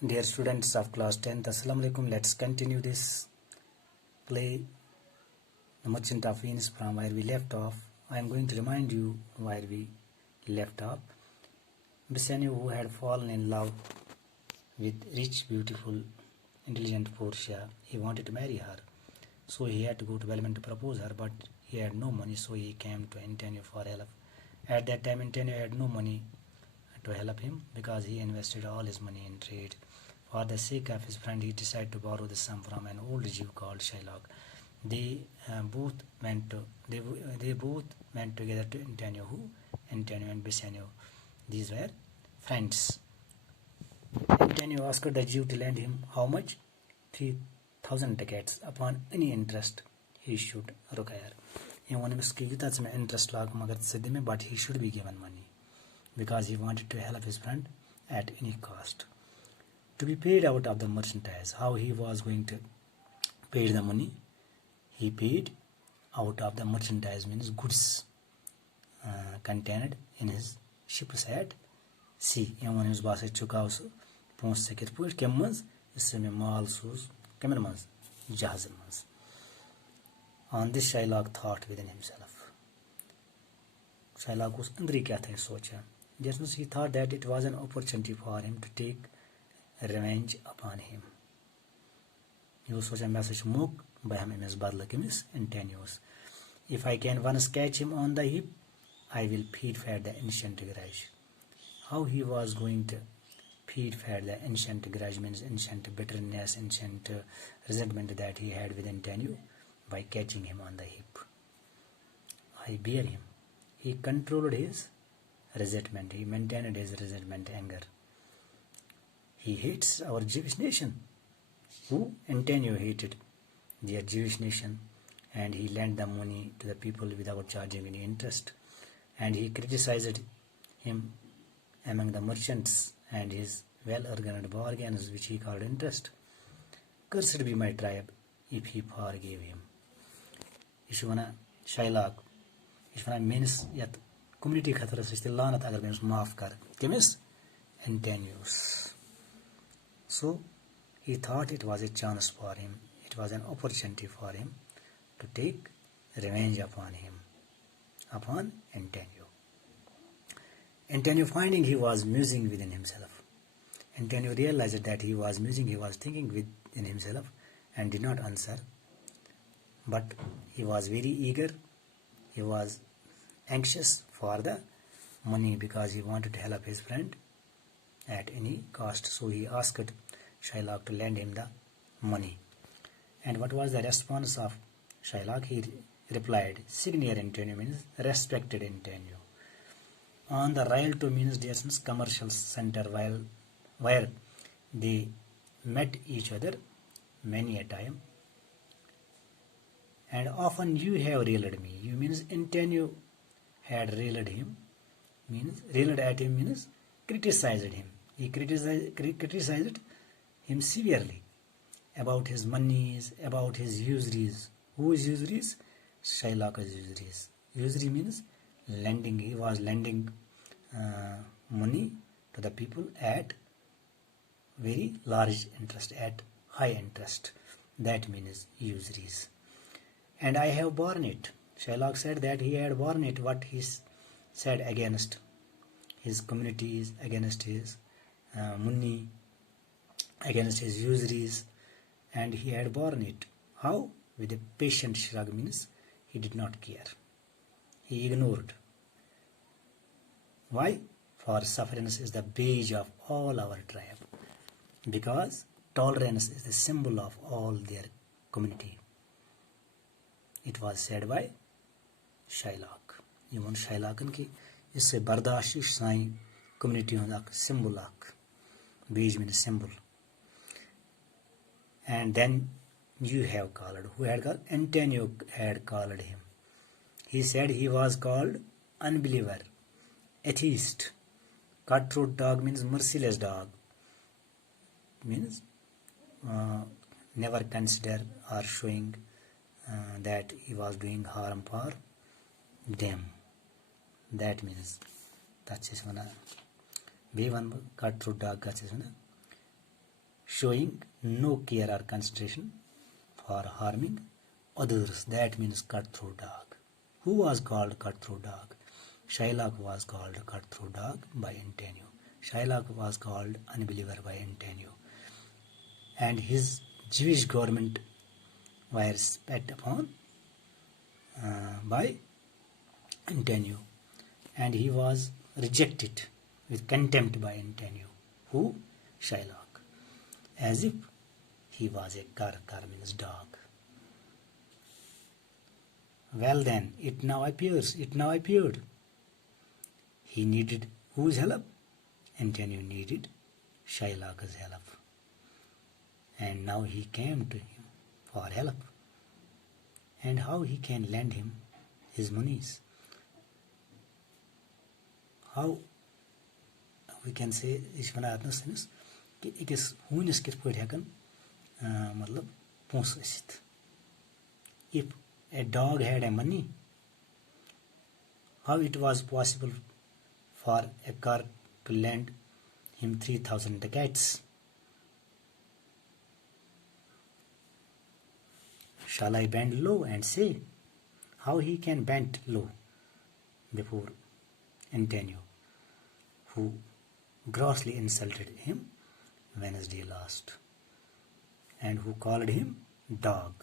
Dear students of class 10th, Assalamu alaikum. Let's continue this play, The Merchant of Venice, from where we left off. I am going to remind you where we left off. Bassanio, who had fallen in love with rich, beautiful, intelligent Portia, he wanted to marry her. So he had to go to Belmont to propose her, but he had no money, so he came to Antonio for help. At that time, Antonio had no money to help him because he invested all his money in trade. For the sake of his friend, he decided to borrow the sum from an old Jew called Shylock. They both went together to Antonio. Antonio and Bassanio. These were friends. Antonio asked the Jew to lend him how much? 3,000 ducats upon any interest he should require. Interest but he should be given money because he wanted to help his friend at any cost. To be paid out of the merchandise. How he was going to pay the money? He paid out of the merchandise, means goods contained in his ships at sea. On this Shylock thought within himself. Shylock was he thought that it was an opportunity for him to take revenge upon him. He was such a message mock by him in his badlakimis Antonius. If I can once catch him on the hip, I will feed the ancient grudge. How he was going to feed the ancient grudge, means ancient bitterness, ancient resentment that he had with Antonio, by catching him on the hip. I bear him. He controlled his resentment. He maintained his resentment, anger. He hates our Jewish nation. Who? Antonio hated their Jewish nation, and he lent the money to the people without charging any interest. And he criticized him among the merchants and his well-organized bargains, which he called interest. Cursed be my tribe if he forgave him. Ishwana Shylock. Ishwana means yet community khatras is the lanat agar means maaf kar. Kemis Antonius. So he thought it was a chance for him. It was an opportunity for him to take revenge upon him, upon Antonio. Antonio, finding he was musing within himself. Antonio realized that he was musing, he was thinking within himself, and did not answer. But he was very eager. He was anxious for the money because he wanted to help his friend at any cost. So he asked Shylock to lend him the money. And what was the response of Shylock? He replied, Signor Antonio, means respected Antonio. On the Rialto, means Jason's commercial center, where they met each other many a time. And often you have railed me. You means Antonio had railed him, means railed at him, means criticized him. He criticized him severely about his monies, about his usuries. Whose usuries? Shylock's usuries. Usury means lending. He was lending money to the people at very large interest, at high interest. That means usuries. And I have borne it. Shylock said that he had borne it, what he said against his communities, against his money, against his usuries, and he had borne it. How? With a patient shrug, means he did not care. He ignored. Why? For sufferance is the badge of all our tribe, because tolerance is the symbol of all their community. It was said by Shylock. Even Shylock ki isse bardashti sai community hundak symbol ak. Badge means symbol. And then you have called. Who had called? Antonio had called him. He said he was called unbeliever, atheist. Cutthroat dog means merciless dog. Means never consider or showing that he was doing harm for them. That means that's just one. B1 cutthroat dog. showing no care or consideration for harming others. That means cutthroat dog. Who was called cutthroat dog? Shylock was called cutthroat dog by Antonio. Shylock was called unbeliever by Antonio. And his Jewish government were spat upon by Antonio. And he was rejected with contempt by Antonio. Who? Shylock. As if he was a car means dog. Well then, it now appeared. He needed whose help? Antonio needed Shylock's help. And now he came to him for help. And how he can lend him his monies? How we can say इस वना आत्मा sense कि इस हुनिस किस पढ़े हकन मतलब Ponce ऐसित. If a dog had a money, how it was possible for a car to lend him 3,000 ducats? Shall I bend low and say how he can bend low before Antonio, who grossly insulted him Wednesday last, and who called him dog?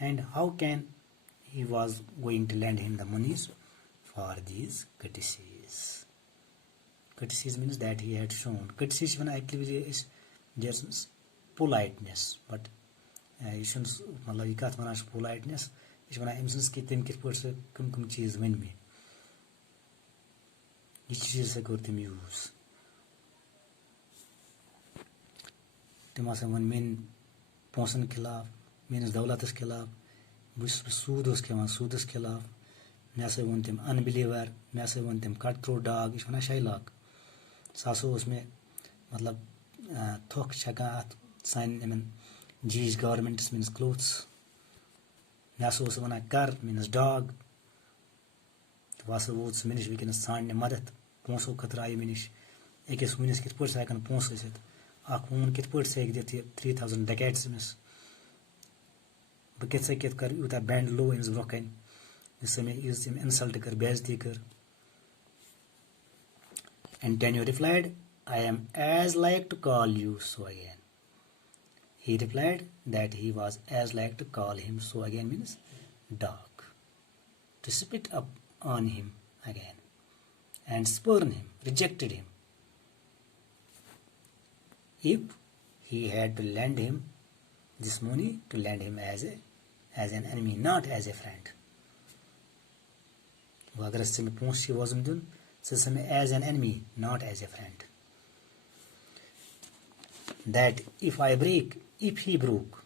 And how can he was going to lend him the monies for these courtesies? Courtesies means that he had shown. Courtesies when actually is just politeness, but you shouldn't मतलब ये कथ वनाश politeness. इस वना एमसंस की तम किस purse कम चीज one में ये चीज से करते में यूज तमाशा वन मेन पोंसन खिलाफ मेनस दौलतस खिलाफ सूदस खिलाफ मैं से वन तम अनबिलीवर मैं से वन तम कटथ्रोट डॉग इस वना शाइलॉक सासो उसमें मतलब थोक शकात साइन इमन Jewish government means clothes. Naso wana kar means dog. Vaso words minish we can sign madat. Ponso katra minish. Ekes minis kit put second ponso is it. Akun kit put say 3,000 ducats miss. But get say kit kar with a band low in his broken. This may use him insult kar bezdi kar. Antonio replied, I am as like to call you so again. He replied that he was as like to call him so again means dog, to spit up on him again and spurn him, rejected him. If he had to lend him this money, to lend him as an enemy, not as a friend. अगर इससे में पहुंच सी वाजम दुन से में as an enemy, not as a friend. That if he broke,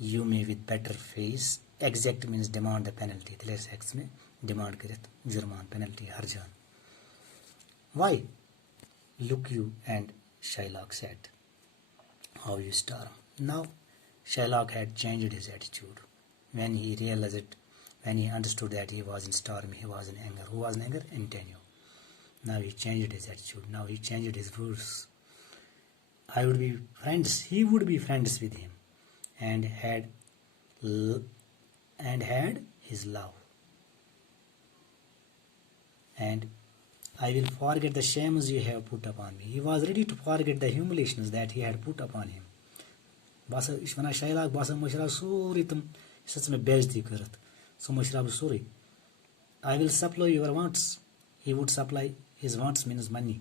you may with better face exact means demand the penalty. The less acts में demand करेत जुर्मान penalty हर्जान. Why? Look you, and Shylock said, how you storm. Now Shylock had changed his attitude when he realized it. When he understood that he was in storm, he was in anger. Who was in anger? Antonio. Now he changed his attitude. Now he changed his words. I would be friends. He would be friends with him, and had his love. And I will forget the shames you have put upon me. He was ready to forget the humiliations that he had put upon him. Basa ishwana Shylock basa mushrab suri tum sach mein bezti karat. So mushrab suri. I will supply your wants. He would supply his wants means money,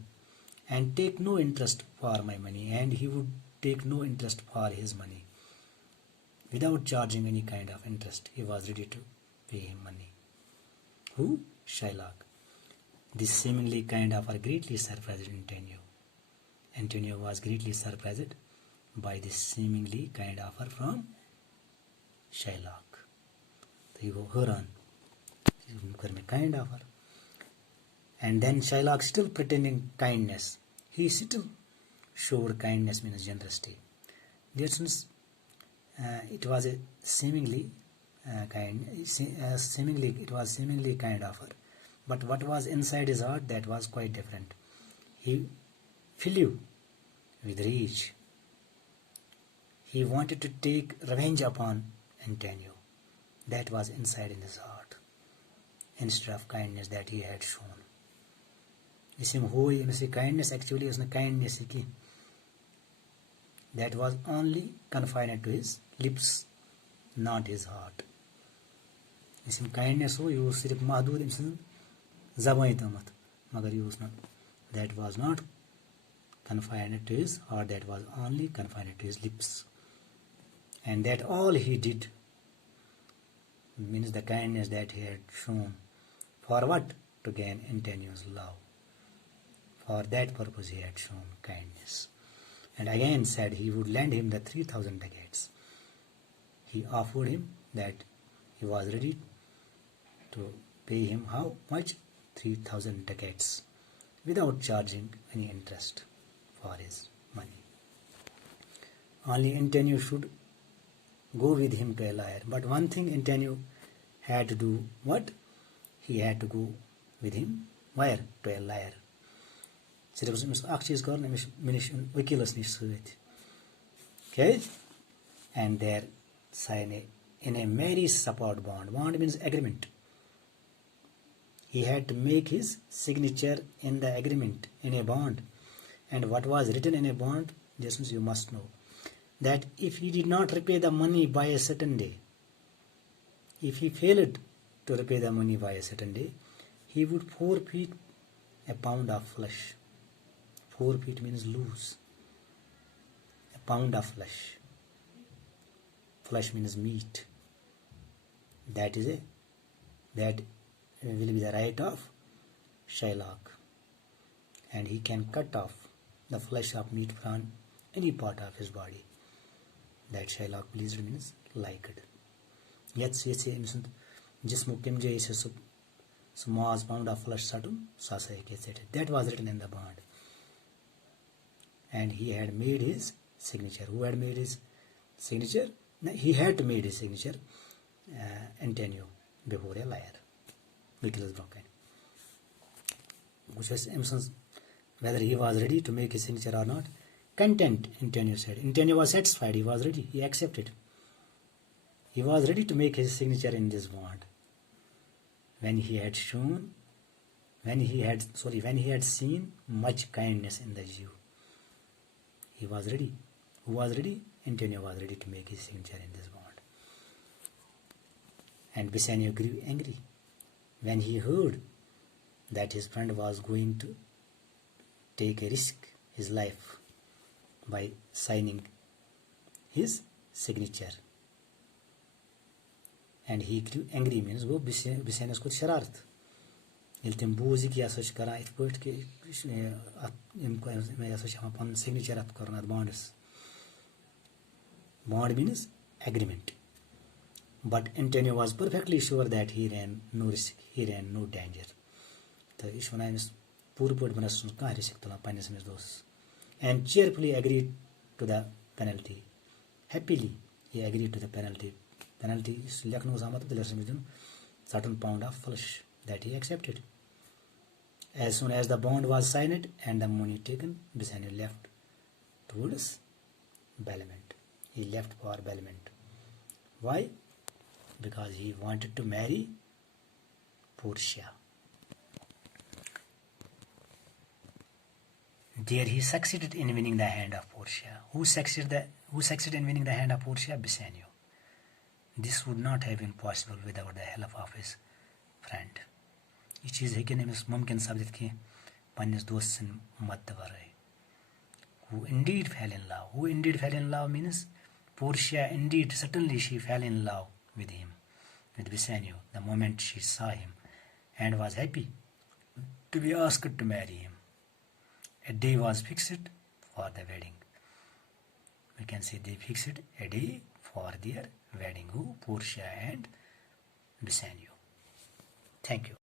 and take no interest for my money, and he would take no interest for his money. Without charging any kind of interest, he was ready to pay him money. Who? Shylock. This seemingly kind offer greatly surprised Antonio. Antonio was greatly surprised by this seemingly kind offer from Shylock. So he go हैरान, kind offer. And then Shylock, still pretending kindness, he still showed kindness means generosity. Dear students, it was a seemingly kind offer, but what was inside his heart, that was quite different. He flew with rage He wanted to take revenge upon Antonio. That was inside in his heart, instead of kindness that he had shown. Isim hoi, kindness actually is kindness ki. That was only confined to his lips, not his heart. Isim kindness ho, you sirf mahdud imsin zabai tamat, magar you not. That was not confined to his heart, that was only confined to his lips. And that all he did means the kindness that he had shown. For what? To gain Antonio's love. For that purpose he had shown kindness. And again said he would lend him the 3,000 ducats. He offered him that he was ready to pay him how much? 3,000 ducats without charging any interest for his money. Only Antonio should go with him to a liar. But one thing Antonio had to do, what? He had to go with him where? To a liar. Okay? And there sign in a marriage support bond. Bond means agreement. He had to make his signature in the agreement, in a bond. And what was written in a bond, just you must know, that if he did not repay the money by a certain day, if he failed to repay the money by a certain day, he would forfeit a pound of flesh. Forfeit means lose. A pound of flesh. Flesh means meat. That will be the right of Shylock. And he can cut off the flesh of meat from any part of his body. That Shylock pleased means liked. Yet jismu kimje is small pound of flesh satum sasa. That was written in the bond. And he had made his signature. Who had made his signature? He had made his signature, Antonio, before a liar. Whether he was ready to make his signature or not, content, Antonio said. Antonio was satisfied, he was ready, he accepted. He was ready to make his signature in this bond. When he had seen much kindness in the Jew. He was ready. Who was ready? Antonio was ready to make his signature in this bond. And Bassanio grew angry when he heard that his friend was going to take a risk, his life, by signing his signature. And he grew angry means go Bassanio's ko shararat. Iltim boozi ki asoch kara it put ki upon signature at corner bonds. Bond means agreement. But Antonio was perfectly sure that he ran no risk, he ran no danger. So Ishwana is poor put manasun ka risk to panis mis dos. And cheerfully agreed to the penalty. Happily he agreed to the penalty. Penalty is Lakno Zamat the certain pound of flesh that he accepted. As soon as the bond was signed and the money taken, Bassanio left towards Belmont. He left for Belmont. Why? Because he wanted to marry Portia. There he succeeded in winning the hand of Portia. Who succeeded in winning the hand of Portia? Bassanio. This would not have been possible without the help of his friend. ये चीज़ है कि नहीं मुमकिन साबित की पन्निस दोस्त से मत वरे. Who indeed fell in love. Who indeed fell in love means Portia indeed, certainly she fell in love with him, with Bassanio, the moment she saw him, and was happy to be asked to marry him. A day was fixed for the wedding. We can say they fixed a day for their wedding. Who? Portia and Bassanio. Thank you.